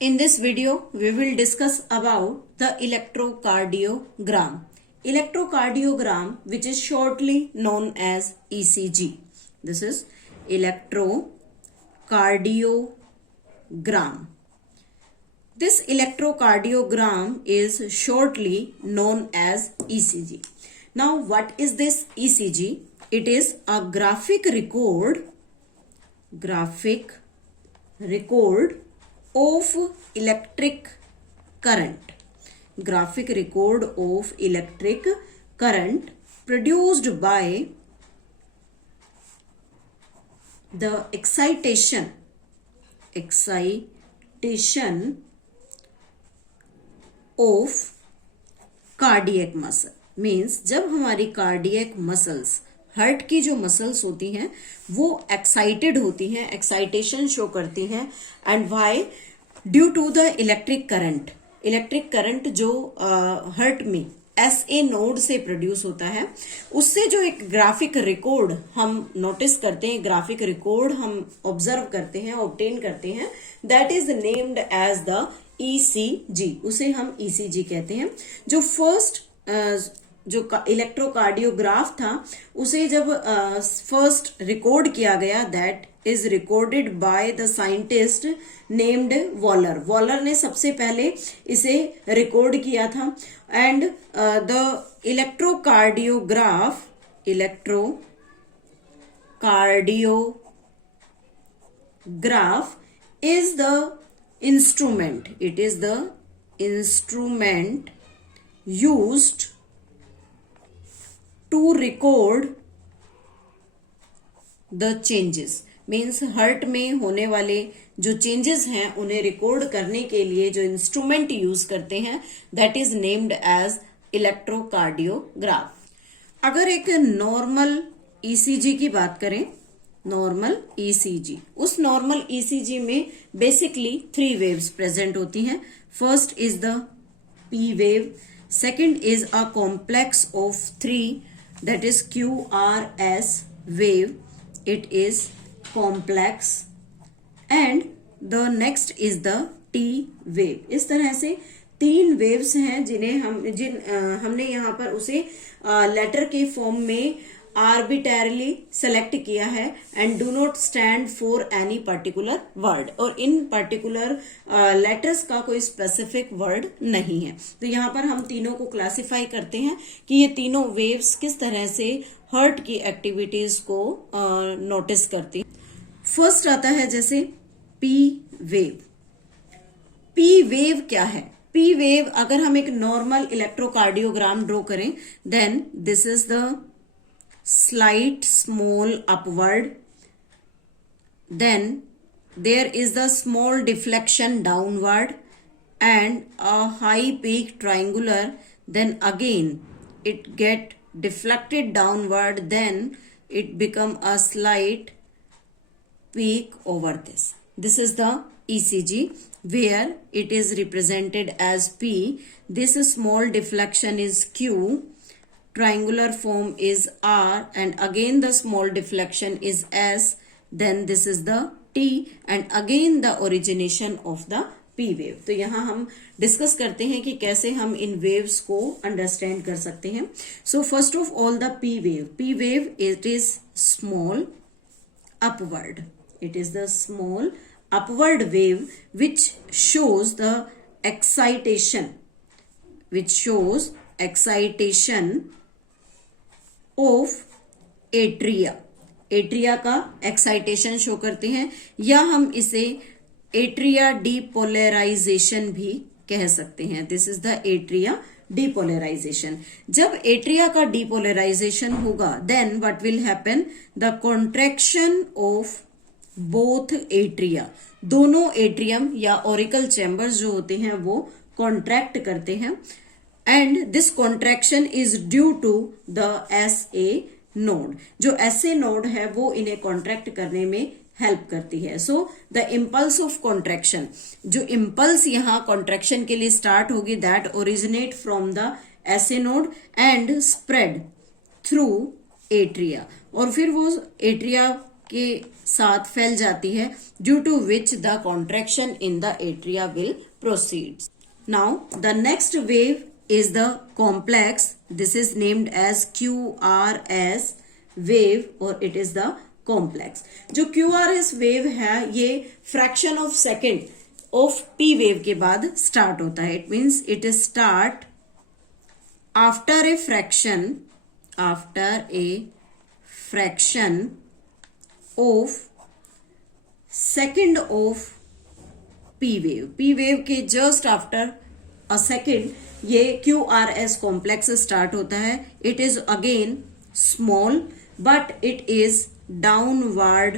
In this video, we will discuss about the electrocardiogram. Electrocardiogram, which is shortly known as ECG. This is electrocardiogram. This electrocardiogram is shortly known as ECG. Now, what is this ECG? It is a graphic record of electric current. Graphic record of electric current produced by the excitation of cardiac muscle. Means जब हमारी cardiac muscles, heart की जो muscles होती हैं वो excited होती हैं, excitation show करती हैं. And why? Due to the electric current जो हार्ट में SA नोड से प्रोड्यूस होता है, उससे जो एक ग्राफिक रिकॉर्ड हम नोटिस करते हैं, ग्राफिक रिकॉर्ड हम ऑब्जर्व करते हैं, ऑब्टेन करते हैं, that is named as the ECG. उसे हम ECG कहते हैं. जो फर्स्ट जो इलेक्ट्रोकार्डियोग्राफ था उसे जब फर्स्ट रिकॉर्ड किया गया, that is recorded by the scientist named Waller. Waller ने सबसे पहले इसे रिकॉर्ड किया था. And the electrocardiograph is the instrument. It is the instrument used to record the changes. Means heart में होने वाले जो चेंजेस हैं उन्हें रिकॉर्ड करने के लिए जो इंस्ट्रूमेंट यूज करते हैं, that is named as electrocardiograph. अगर एक नॉर्मल ECG की बात करें, नॉर्मल ECG, उस नॉर्मल ECG में बेसिकली 3 वेव्स प्रेजेंट होती हैं. First is the P wave, second is a complex of 3, that is QRS wave. It is complex. And the next is the T wave. इस तरह से 3 waves हैं जिन्हें हमने यहाँ पर उसे लेटर के फॉर्म में आर्बिटरली सेलेक्ट किया है. And do not stand for any particular word, और इन पर्टिकुलर लेटर्स का कोई स्पेसिफिक वर्ड नहीं है. तो यहाँ पर हम तीनों को क्लासिफाई करते हैं कि ये तीनों वेव्स किस तरह से हार्ट की एक्टिविटीज को नोटिस करती. फर्स्ट आता है जैसे P वेव. P वेव क्या है? P वेव, अगर हम एक नॉर्मल इलेक्ट्रोकार्डियोग्राम ड्रॉ करें, then this is the slight small upward, then there is the small deflection downward and a high peak triangular, then again it get deflected downward, then it become a slight peak over this. This is the ECG where it is represented as P. This small deflection is Q, triangular form is R, and again the small deflection is S, then this is the T, and again the origination of the P wave. तो यहाँ हम discuss करते हैं कि कैसे हम इन waves को understand कर सकते हैं. So first of all the P wave, it is small upward. It is the small upward wave which shows the excitation, of atria का एक्साइटेशन शो करते हैं, या हम इसे एट्रिया डीपोलराइजेशन भी कह सकते हैं. This is the atria depolarization. जब एट्रिया का डीपोलराइजेशन होगा, then what will happen? The contraction of both atria. दोनों एट्रियम या ऑरिकल चैम्बर्स जो होते हैं वो कॉन्ट्रैक्ट करते हैं. And this contraction is due to the SA node. जो SA node है वो इन्हें कॉन्ट्रैक्ट करने में हेल्प करती है. So the impulse of contraction, जो इम्पल्स यहाँ कॉन्ट्रैक्शन के लिए स्टार्ट होगी, that originate from the SA node and spread through atria, और फिर वो एट्रिया के साथ फैल जाती है, due to which the contraction in the atria will proceed. Now the next wave is the complex. This is named as QRS wave और it is the complex. जो QRS वेव है ये fraction of second of P wave के बाद start होता है. It means it start after a fraction of second of P wave. P wave के just after a second ये QRS complex start होता है. It is again small but it is downward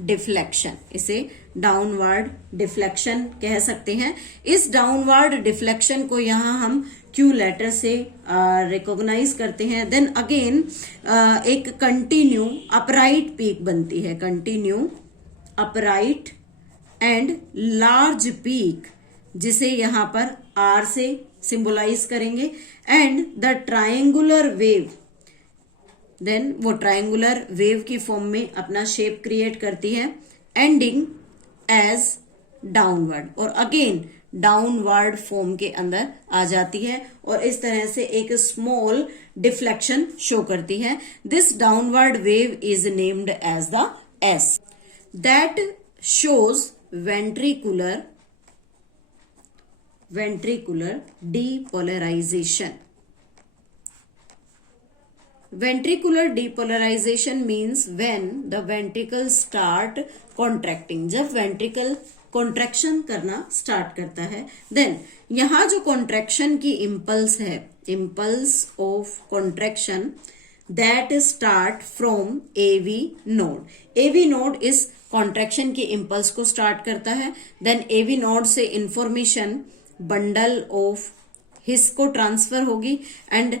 deflection. इसे downward deflection कह सकते हैं. इस downward deflection को यहाँ हम Q लेटर से रिकॉग्नाइज करते हैं. देन अगेन एक कंटिन्यू अपराइट पीक बनती है. Continue upright and large peak जिसे यहाँ पर R से सिंबलाइज करेंगे. And the triangular wave then वो ट्रायंगुलर वेव की फॉर्म में अपना शेप क्रिएट करती है, एंडिंग एज डाउनवर्ड और अगेन डाउनवर्ड फॉर्म के अंदर आ जाती है और इस तरह से एक स्मॉल डिफ्लेक्शन शो करती है. This downward wave is named as the S. That shows ventricular depolarization. Ventricular depolarization means when the ventricles start contracting. जब ventricle contraction करना start करता है, then यहाँ जो contraction की impulse है, impulse of contraction that start from AV node. AV node इस contraction की impulse को start करता है. then AV node से information bundle of his को transfer होगी and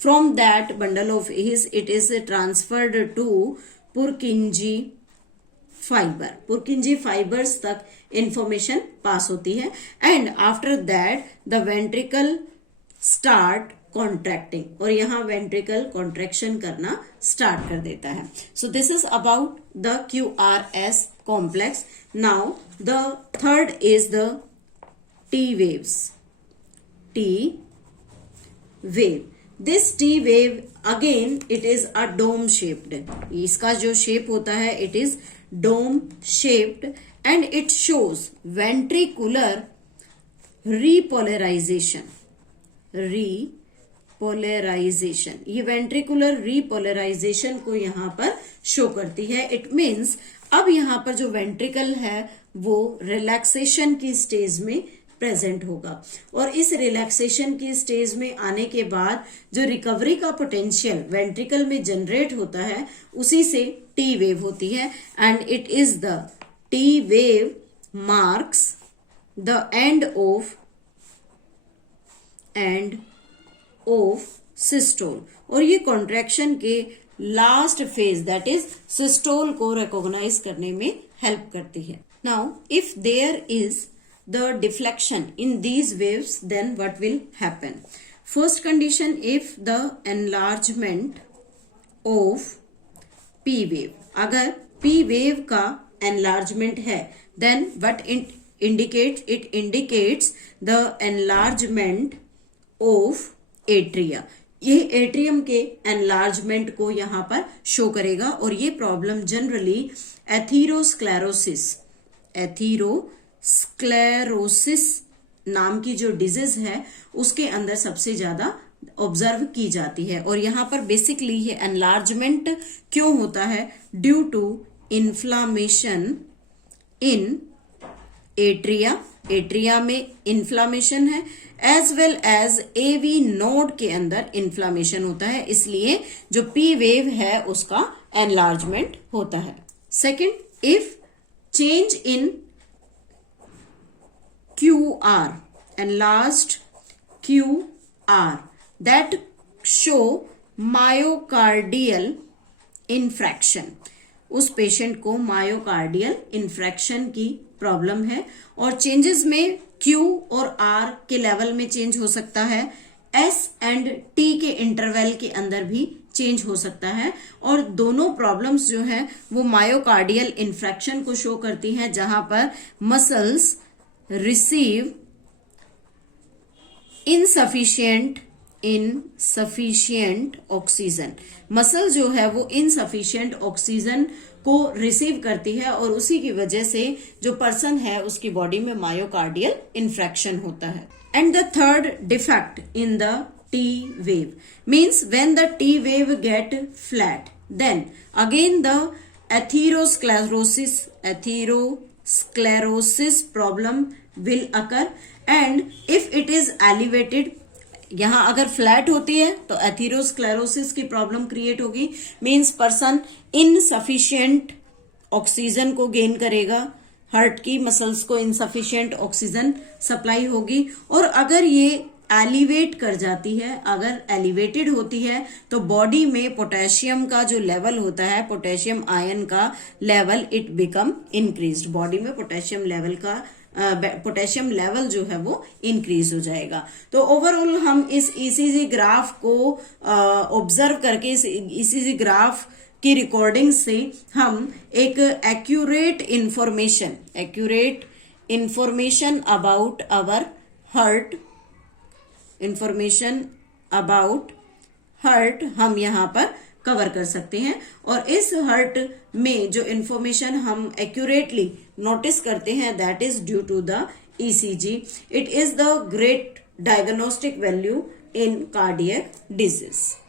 from that bundle of his it is transferred to Purkinje fiber. Purkinje fibers तक information pass होती है and after that the ventricle start contracting और यहाँ ventricle contraction करना start कर देता है. So this is about the QRS complex. Now the third is the T waves. T wave. This T wave again it is a dome shaped. इसका जो shape होता है it is dome shaped and it shows ventricular repolarization. ये ventricular repolarization को यहाँ पर show करती है. It means अब यहाँ पर जो ventricle है वो relaxation की stage में प्रेजेंट होगा और इस रिलैक्सेशन की स्टेज में आने के बाद जो रिकवरी का पोटेंशियल वेंट्रिकल में जनरेट होता है उसी से टी वेव होती है. And it is the T wave marks the end of systole और ये कॉन्ट्रैक्शन के last phase that is systole को रिकॉग्नाइज करने में हेल्प करती है. Now if there is the deflection in these waves, then what will happen? First condition, if the enlargement of P wave, अगर P wave का enlargement है, then what it indicates? It indicates the enlargement of atria. ये atrium के enlargement को यहाँ पर show करेगा और ये प्रॉब्लम जनरली एथीरोस्क्लेरोसिस नाम की जो डिजीज है उसके अंदर सबसे ज्यादा ऑब्जर्व की जाती है. और यहाँ पर बेसिकली ये एनलार्जमेंट क्यों होता है? Due to inflammation in atria में इन्फ्लामेशन है as well as AV node के अंदर इन्फ्लामेशन होता है, इसलिए जो पी वेव है उसका एनलार्जमेंट होता है. Second, if change in QR, enlarged QR that show myocardial infarction. उस पेशेंट को मायोकार्डियल इन्फ्रैक्शन की प्रॉब्लम है और चेंजेस में Q और R के लेवल में चेंज हो सकता है, S एंड T के इंटरवल के अंदर भी चेंज हो सकता है। और दोनों प्रॉब्लम्स जो है वो मायोकार्डियल इन्फ्रैक्शन को शो करती हैं, जहां पर muscles receive insufficient oxygen, muscle जो है वो इनसफिशिएंट ऑक्सीजन को रिसीव करती है और उसी की वजह से जो पर्सन है उसकी बॉडी में मायोकार्डियल इन्फ्रैक्शन होता है। And the third defect in the T wave means when the T wave get flat, then again the atherosclerosis problem will occur, and if it is elevated, यहां अगर flat होती है तो atherosclerosis की problem create होगी, means person insufficient oxygen को gain करेगा, heart की मसल्स को इनसफिशिएंट ऑक्सीजन सप्लाई होगी। और अगर ये एलिवेट कर जाती है, अगर एलिवेटेड होती है, तो बॉडी में पोटेशियम का जो लेवल होता है, पोटेशियम आयन का level, it become increased, body में पोटेशियम लेवल जो है वो इंक्रीज हो जाएगा। तो ओवरऑल हम इस ईसीजी ग्राफ को ऑब्जर्व करके, इस ईसीजी ग्राफ की रिकॉर्डिंग से हम एक accurate information about our heart हम यहाँ पर कवर कर सकते हैं। और इस हार्ट में जो इंफॉर्मेशन हम एक्यूरेटली नोटिस करते हैं, that is due to the ECG. It is the great diagnostic value in cardiac disease.